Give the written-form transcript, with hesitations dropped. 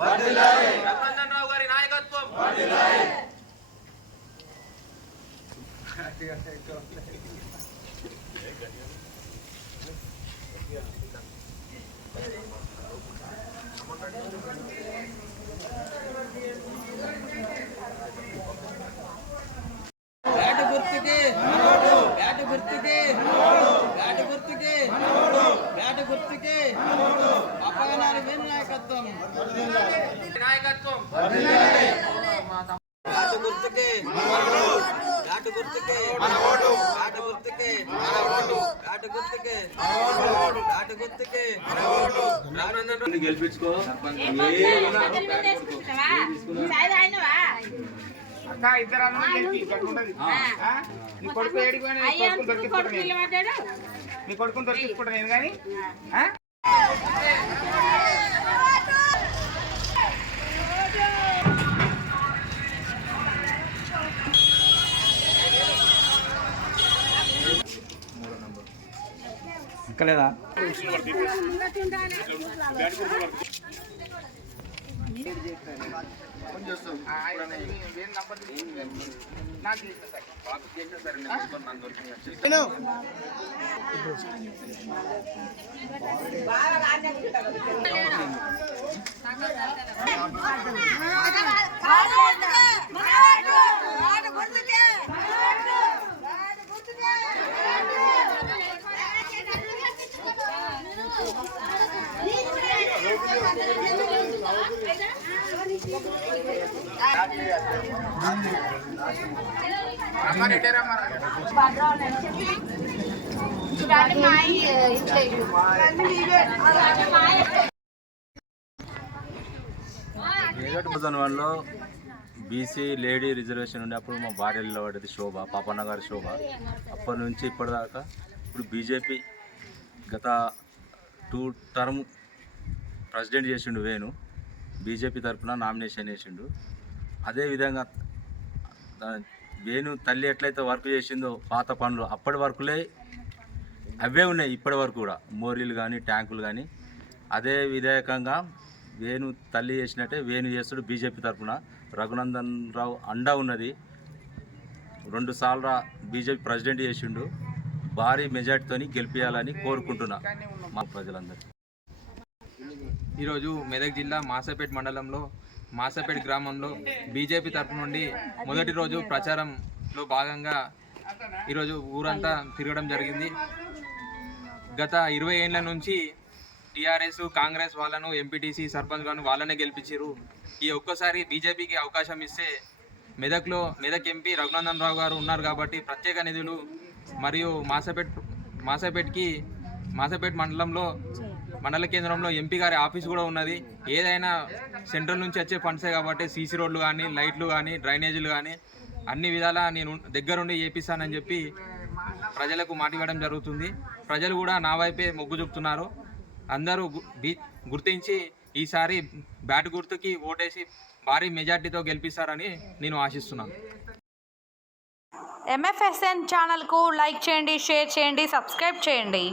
రఘునందన్ రావు గారి నాయకత్వం గెలిపించుకో నీ కొడుకు ఏడిపోయినా నీ కొడుకుని దొరికించుకుంటా నేను కానీ ఇంకలేదా లో బీసీ లేడీ రిజర్వేషన్ ఉండే అప్పుడు మా భార్యలో పడేది శోభ పాపన్న గారి శోభ అప్పటి నుంచి ఇప్పటిదాకా ఇప్పుడు బీజేపీ గత 2 టర్మ్ ప్రెసిడెంట్ చేసిండు వేణు బీజేపీ తరఫున నామినేషన్ చేసిండు అదేవిధంగా వేణు తల్లి ఎట్లయితే వర్క్ చేసిందో పాత పనులు అప్పటి వర్కులే అవే ఉన్నాయి ఇప్పటి వరకు కూడా మోరీలు కానీ ట్యాంకులు కానీ అదే విధేయకంగా వేణు తల్లి చేసినట్టే వేణు చేస్తుడు బీజేపీ తరఫున రఘునందన్ రావు అండా ఉన్నది 2 సార్లు బీజేపీ ప్రెసిడెంట్ చేసిండు భారీ మెజార్టీతో గెలిపించాలని కోరుకుంటున్నా మా ప్రజలందరూ. ఈరోజు మెదక్ జిల్లా మాసపేట్ మండలంలో మాసపేట్ గ్రామంలో బీజేపీ తరఫు నుండి మొదటి రోజు ప్రచారంలో భాగంగా ఈరోజు ఊరంతా తిరగడం జరిగింది. గత 20 ఏళ్ల నుంచి టీఆర్ఎస్ కాంగ్రెస్ వాళ్ళను ఎంపీటీసీ సర్పంచ్ గాను వాళ్ళనే గెలిపించారు. ఈ ఒక్కసారి బీజేపీకి అవకాశం ఇస్తే మెదక్ ఎంపీ రఘునందన్ రావు గారు ఉన్నారు కాబట్టి ప్రత్యేక నిధులు మరియు మాసపేట్ మండల కేంద్రంలో ఎంపీ గారి ఆఫీస్ కూడా ఉన్నది. ఏదైనా సెంట్రల్ నుంచి వచ్చే ఫండ్సే కాబట్టి సీసీ రోడ్లు కానీ లైట్లు కానీ డ్రైనేజీలు కానీ అన్ని విధాలా నేను దగ్గరుండి చేపిస్తానని చెప్పి ప్రజలకు మాట ఇవ్వడం జరుగుతుంది. ప్రజలు కూడా నా వైపే మొగ్గు చూపుతున్నారు. అందరూ గుర్తించి ఈసారి బ్యాట్ గుర్తుకి ఓటేసి భారీ మెజార్టీతో గెలిపిస్తారని నేను ఆశిస్తున్నాను. MFSN ఛానల్కు లైక్ చేయండి, షేర్ చేయండి, సబ్స్క్రైబ్ చేయండి.